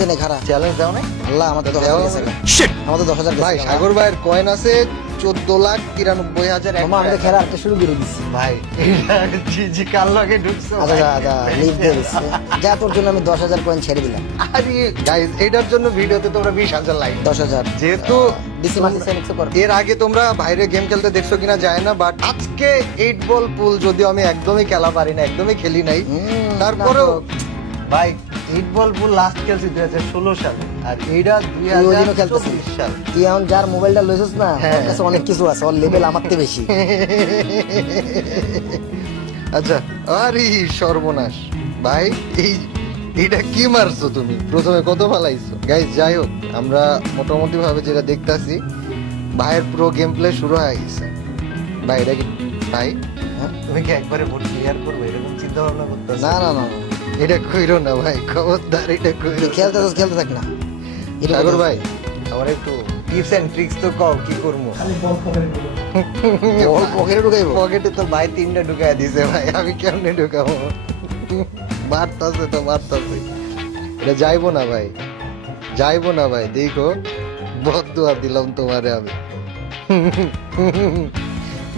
জেনে খারাপ চ্যালেঞ্জ দাও না আল্লাহ আমাদের 10,000 গেছে আমাদের 10,000 ভাই গেছে সাগর ভাইয়ের কয়েন আছে 14,93,000 মামা আমাদের খেলা আটটা শুরু করে দিছি ভাই জি কাল লাগে ঢুকছো আচ্ছা আচ্ছা লিভ দিয়ে দিছি যা তোর জন্য আমি 10,000 কয়েন ছেড়ে দিলাম আরে গাইস এটার জন্য ভিডিওতে তোমরা 20,000 লাইক 10,000 যেহেতু ডিসি মাসি সেনেক্স কর এর আগে তোমরা বাইরে গেম খেলতে দেখছো কিনা যায় না বাট আজকে 8 বল পুল যদিও আমি একদমই খেলা পারি না একদমই খেলি নাই তারপরেও ভাই 8 বল পুল লাস্ট খেলছি 2016 সালে আর এইটা তুই ওই দিনও খেলতেছিস 2024 সাল তুই এখন যার মোবাইলটা লইছিস না হ্যাঁ। ওর কাছে অনেক কিছু আছে ওর লেভেল আমার থেকে বেশি আচ্ছা আরে সর্বনাশ ভাই এইটা কি মারছো তুমি প্রথমে কত ফালাইছো গাইস যাই হোক আমরা মোটামুটি ভাবে যেটা দেখতাছি ভাইয়ের পুরো গেম প্লে শুরু হয়ে গেছে ভাই এটা কি ভাই হ্যাঁ? তুমি কি একবারে ভোট ক্লিয়ার করবে এরকম চিন্তা ভাবনা করতেছো না না না না। এটা কইরো না ভাই খবরদার এটা কইরো তুই খেলতে থাক না সাগর ভাই আমার একটু টিপস এন্ড ট্রিক্স তো কও কি করবো ওর পকেটে ঢুকাইবো পকেটে তো ভাই 3টা ঢুকায় দিছে ভাই আমি কেমনে ঢুকাবো মারতাছে তো মারতাছে এটা যাইবো না ভাই যাইবো না ভাই দেখো বদদুয়া দিলাম তোমারে আমি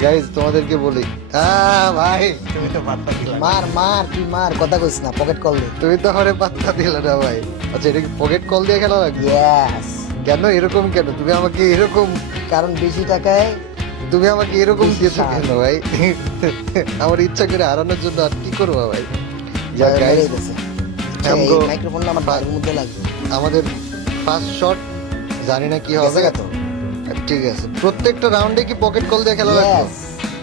গাইস তোমাদেরকে বলি ভাই তুমি তো পাত্তা দিলা না। মার মার তুই মার কথা কইস না পকেট কল দে তুমি তো হরে পাত্তা দিলা না ভাই আচ্ছা এটা কি পকেট কল দিয়ে খেলা লাগবে ইয়েস কেন এরকম কেন তুমি আমাকে এরকম কারণ বেশি টাকায় তুমি আমাকে এরকম বেশি দিয়েছো সার। কেন ভাই আমার ইচ্ছা করে হারানোর জন্য আর কি করবো ভাই যা মেরেই guys, দিছে আমগো এই মাইক্রোফোনটা আমার বাড়ির মধ্যে লাগবে আমাদের ফার্স্ট শট জানি না কি গেছে হবে গা তো? ঠিক আছে প্রত্যেকটা রাউন্ডে কি পকেট কল দিয়ে খেলা লাগবে ইয়েস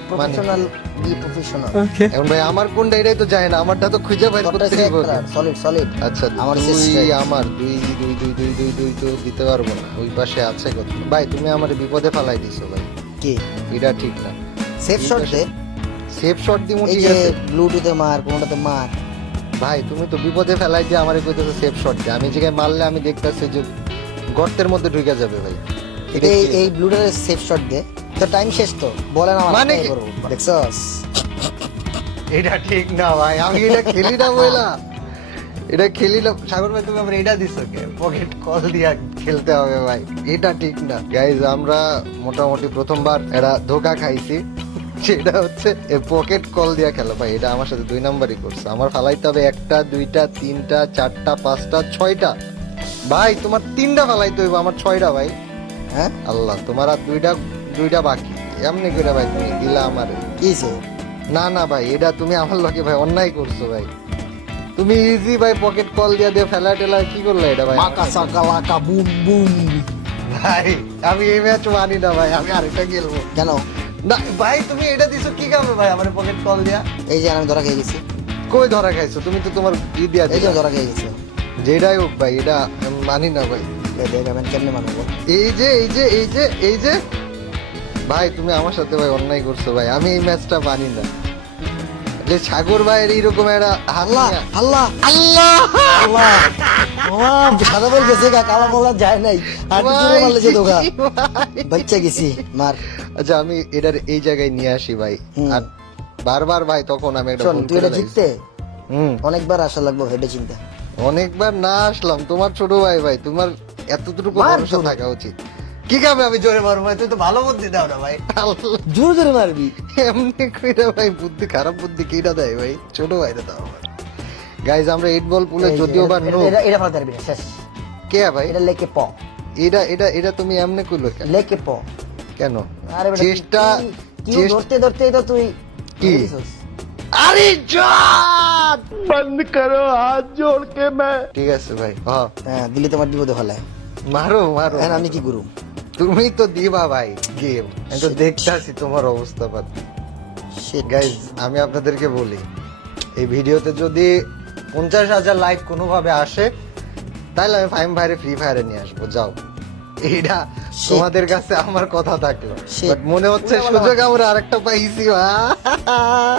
প্রফেশনাল বি প্রফেশনাল এখন ভাই আমার কোনটা এটাই তো যায় না আমারটা তো খুঁজে বাইর করতে হবে সলিড সলিড আচ্ছা আমার দুই straight। আমার দুই দুই দুই দুই দুই দুই তো দিতে পারবো না ওই পাশে আছে কত ভাই তুমি আমার বিপদে ফেলাই দিছো ভাই কি এটা ঠিক না সেফ শট দে সেফ শট দিমু এই ঠিক যে আছে ব্লুটুথে মার কোনটাতে মার ভাই তুমি তো বিপদে ফেলাই দিয়ে আমারে কইতেছো সেফ শট দে আমি যেখানে মারলে আমি দেখতাছি যে গর্তের মধ্যে ঢুকে যাবে ভাই এটা এই কি? এই ব্লুটুথে সেফ শট দে তো টাইম শেষ তো বলে না মানে কি? দেখছস এটা ঠিক না ভাই আমি এটা খেলি না বইলা এটা খেলি না সাগর ভাই তুমি আমার এটা দিছো কে পকেট কল দিয়া খেলতে হবে ভাই এটা ঠিক না গাইজ আমরা মোটামুটি প্রথমবার এটা ধোকা খাইছি সেটা হচ্ছে পকেট কল দিয়া খেলা ভাই এটা আমার সাথে 2 নাম্বারই করছে আমার ফালাইতে হবে 1টা 2টা 3টা 4টা 5টা 6টা ভাই তোমার 3টা ফালাইতে হইব আমার 6টা ভাই হ্যাঁ আল্লাহ তোমার আর দুইটা বাকি এমনি করে ভাই তুমি দিলা আমারে কিছে না না ভাই এটা তুমি আমার লগে ভাই অন্যায় করছো ভাই তুমি ইজি ভাই পকেট কল দিয়ে ফেলা টেলা কি করলে এটা ভাই মাকা সাকা লাকা বুম বুম ভাই আমি এই ম্যাচ মানি না ভাই আমি আরেকটা খেলবো কেন না ভাই তুমি এটা দিছো কি কামে ভাই আমার পকেট কল দিয়া এই যে আমি ধরা খেয়ে গেছি কই ধরা খাইছো তুমি তো তোমার দিয়া এই যে দিলা ধরা খেয়ে গেছি যেটাই হোক ভাই এটা আমি মানি না ভাই দেখ আমি কেমনে মানবো এই যে ভাই তুমি আমার সাথে ভাই অন্যায় করছো ভাই আমি এই ম্যাচটা মানি না যে সাগর ভাইয়ের এইরকম একটা আল্লাহ হাল্লা আল্লাহ আল্লাহ আল্লাহ সাদা বল গেছে গা কালা বল আর যায় নাই আর কিছু মারলে যে দোকা বাচ্চা গেছি মার আচ্ছা আমি এটার এই জায়গায় নিয়ে আসি ভাই হুম। আর বারবার ভাই তখন আমি একটা শোন ভুল তুই করে এটা ফেলেছি। জিততে হুম অনেকবার আসা লাগবে হেডে চিন্তা অনেকবার না আসলাম তোমার ছোট ভাই ভাই তোমার এতটুকু মার ভরসা জোরে। থাকা উচিত কি খাবে আমি জোরে মারবো ভাই তুই তো ভালো বুদ্ধি দাও না ভাই আল্লাহ, জোরে জোরে মারবি এমনি কইরা ভাই বুদ্ধি খারাপ বুদ্ধি কিটা দেয় ভাই ছোট ভাইরা দাও গাইজ আমরা 8 বল পুলে যদিও বা নো এটা ফালতে পারবি না শেষ কে ভাই এটা লেকে প এটা তুমি এমনি কইলো কেন লেকে প কেন আরে বেটা চেষ্টা কি চেষ্টা- ধরতে ধরতে তো তুই কি? মেরে দিছিস। আরে জান বন্ধ করো হাত জোড় কে मैं ঠিক আছে ভাই হ্যাঁ হ্যাঁ দিলে তোমার বিপদে ফেলায় মারো মারো এখন আমি কি করু তুমি তো দিবা ভাই গেম আমি তো দেখতাছি তোমার অবস্থা পাত Shit. গাইজ আমি আপনাদেরকে বলি এই ভিডিওতে যদি 50,000 লাইক কোনোভাবে আসে তাহলে আমি ফাইম ভাইরে ফ্রি ফায়ারে নিয়ে আসবো যাও এইটা Shit. তোমাদের কাছে আমার কথা থাকলো Shit. বাট মনে হচ্ছে সুযোগ আমরা আরেকটা পাইছি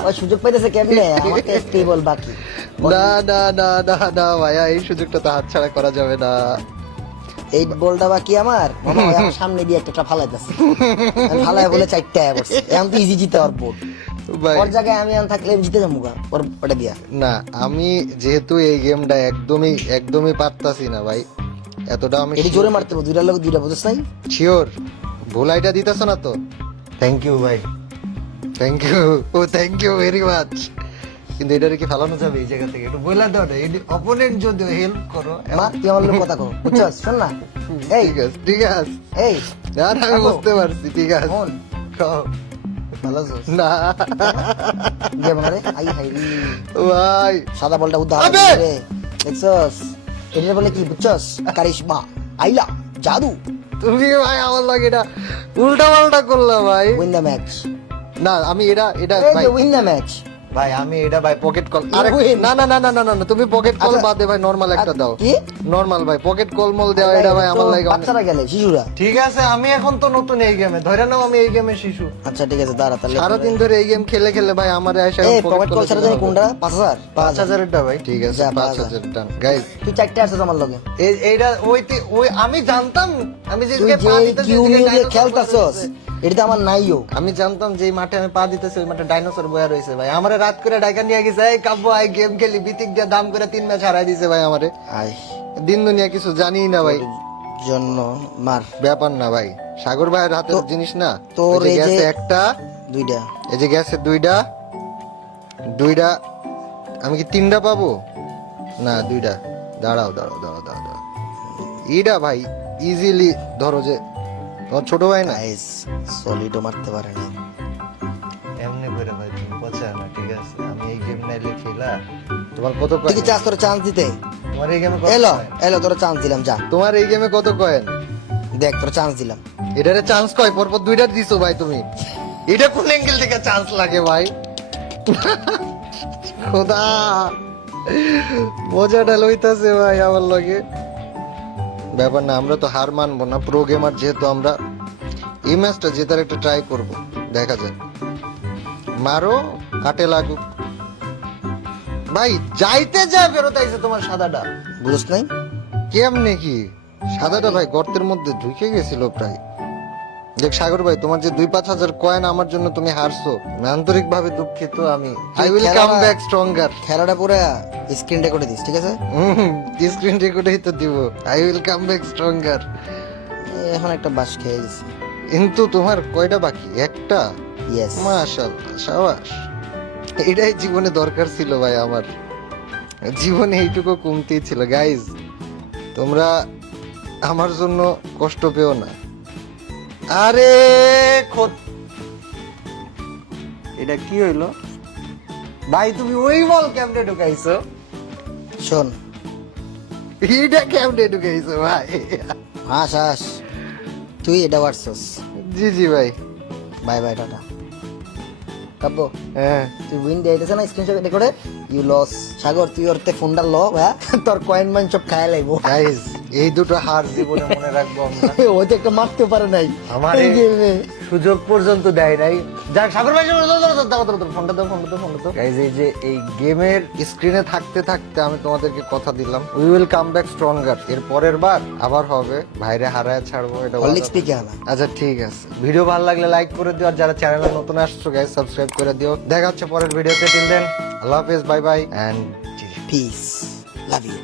ওই সুযোগ পাইতেছে কেমনে আমাকে স্টেবল বাকি না না না না না ভাইয়া এই সুযোগটা তো হাতছাড়া করা যাবে না এই বলটা বাকি আমার মামা ওই আমার সামনে দিয়ে একটা ফালাইতেছে ফালায় বলে 4টা বসে এখন তো ইজি জিতে আর বোর্ড ভাই ওর জায়গায় আমি থাকলে আমি জিতে যাবো গা ওটা দিয়া। না, আমি যেহেতু এই গেমটা একদমই পারতাছি না ভাই, এতটা আমি এটি জোরে মারতে হবে, দুইটার লোক দুইটা, বুঝছ নাই? শিওর। ভুল আইডিয়া দিতেছ না তো? থ্যাংক ইউ ভাই। থ্যাংক ইউ, ও থ্যাংক ইউ ভেরি মাচ। কিন্তু এটারে কি ফালানো যাবে এই জায়গা থেকে? একটু বলে দাও না, অপোনেন্ট যদি হেল্প করো। মা তুই আমার লোক কথা কো, বুঝছস? শোন না, এই ঠিক আছে ঠিক আছে, এই আর আমি বুঝতে পারছি, ঠিক আছে। মন কও। ভালো আছিস? না দিয়ে বানারে আই হাই রে, ভাই, সাদা বলটা উদ্ধার আবে! রে, দেখছস? এটা বলে কি বুঝছস? কারিশমা, আইলা, জাদু, তুমি ভাই আমার লাগে এটা উল্টা পাল্টা করলা ভাই। Win the match. না, আমি এটা এই ভাই, যে উইন দ্য ম্যাচ। ভাই আমি এটা ভাই পকেট কল। আরে win. না না না না না না না, তুমি পকেট কল আচ্ছা। বাদে ভাই নরমাল একটা দাও। কি? নরমাল ভাই, পকেট কল মল দেওয়া এটা ভাই আমার লাগে অনেক- বাচ্চারা গেলে শিশুরা। ঠিক আছে, আমি এখন তো নতুন এই গেমে, ধরে নাও আমি এই গেমে শিশু। আচ্ছা ঠিক আছে, দাঁড়া তাহলে। সারাদিন ধরে এই গেম খেলে খেলে ভাই আমার এসে এই পকেট কল ছাড়া জানি কোনটা? 5000? 5000 এরটা ভাই, ঠিক আছে, যা, 5000 ডান গাইস। তুই চারটে আসছিস আমার লগে। এইটা ওই আমি জানতাম, আমি যে তুই জায়গায় পা যে দিতেছি, কিউ ওই নিয়ে জায়গায় যে dinosaur খেলতাছস, বসে রয়েছে। এটা তো আমার নাইও। আমি জানতাম যে এই মাঠে আমি পা দিতেছি ওই মাঠে ডাইনোসর বয়া রয়েছে ভাই। আমারে রাত করে ডাইকা নিয়ে গেছে, এই কাব্য আই গেম খেলি, বিতিক দিয়ে দাম করে 3 ম্যাচ হারাই দিছে ভাই আমারে। আই দিন দুনিয়া কিছু জানি না ভাই, জন্য মার ব্যাপার না ভাই, সাগর ভাইয়ের হাতের জিনিস না। তোর ওই যে এই যে- গেছে একটা, দুইটা। এই যে গেছে দুইটা, আমি কি 3টা পাবো? না 2টা। দাঁড়াও দাঁড়াও দাঁড়াও দাঁড়াও দাঁড়াও, এইটা ভাই ইজিলি ধরো, যে তোমার ছোট ভাই না, গাইস সলিডও মারতে পারে না। এমনি করে ভাই তুমি পচা না, ঠিক আছে? আমি এই গেম নাইলে খেলা। তোমার কত তুই কি কয়েন? চাস তোর চান্স দিতে? তোমার এই গেমে কত এলো কয়েন? এলো, তোর চান্স দিলাম, যা তোমার এই গেমে কত কয়েন? দেখ তোর চান্স দিলাম। এটারে চান্স কয়? পরপর 2টা দিছো ভাই তুমি। এটা কোন অ্যাঙ্গেল থেকে চান্স লাগে ভাই? খোদা, মজাটা লইতাছে ভাই আমার লাগে। ব্যাপার না, আমরা তো হার মানবো না, প্রো গেমার যেহেতু আমরা। এই ম্যাচটা জেতার একটা ট্রাই করব, দেখা যাক। মারো, কাটে লাগুক ভাই। যাইতে যা ফেরত আইছে তোমার সাদাটা, বুঝছ নাই? কেমনে কি সাদাটা ভাই গর্তের মধ্যে ঢুকে গেছিল প্রায়। দেখ সাগর ভাই, তোমার যে 2-5 হাজার কয়েন আমার জন্য তুমি হারছো, আমি আন্তরিক ভাবে দুঃখিত। আমি I will come back stronger. খেলাটা পুরো স্ক্রিন রেকর্ডে দিস, ঠিক আছে? স্ক্রিন রেকর্ডেই তো দিব, I will come back stronger. এখন একটা বাস খেয়ে গেছি। কিন্তু তোমার কয়টা বাকি? একটা? ইয়েস। মাশাআল্লাহ, সাবাস। এটাই জীবনে দরকার ছিল ভাই আমার, জীবনে এইটুকু কমতেই ছিল। গাইজ তোমরা আমার জন্য কষ্ট পেও না। আরে এটা কি হইলো ভাই? তুমি ওই বল কেমনে ঢুকাইছো? শোন, এটা কেমনে ঢুকাইছো ভাই? হাস হাস, তুই এটা পারছস। জি জি ভাই। Bye bye, tata. কাব্য, হ্যাঁ তুই উইন দিয়েছে না স্ক্রিনশট রেকর্ডে? You loss. সাগর তুই ওরতে ফোনটা ল, হ্যাঁ তোর কয়েন মান সব খায় লাগবো। গাইজ এই দুটো হার জীবনে মনে রাখবো আমরা। ওই তো একটা মারতে পারে নাই আমার এই এই গেমে। সুযোগ পর্যন্ত দেয় নাই। যাক সাগর ভাই, ফোনটা দাও। গাইজ এই যে এই গেমের স্ক্রিনে থাকতে থাকতে আমি তোমাদেরকে কথা দিলাম, we will come back stronger. এর পরের বার আবার হবে, ভাইরে হারায় ছাড়বো, এটা বলা হরলিক্স যাবে। পিকে আনা। আচ্ছা ঠিক আছে, ভিডিও ভালো লাগলে লাইক করে দিও, আর যারা চ্যানেলে নতুন আসছো গাইজ সাবস্ক্রাইব করে দিও। দেখা হচ্ছে পরের ভিডিওতে। টিল দেন, আল্লাহ হাফেজ, bye bye and peace, love you.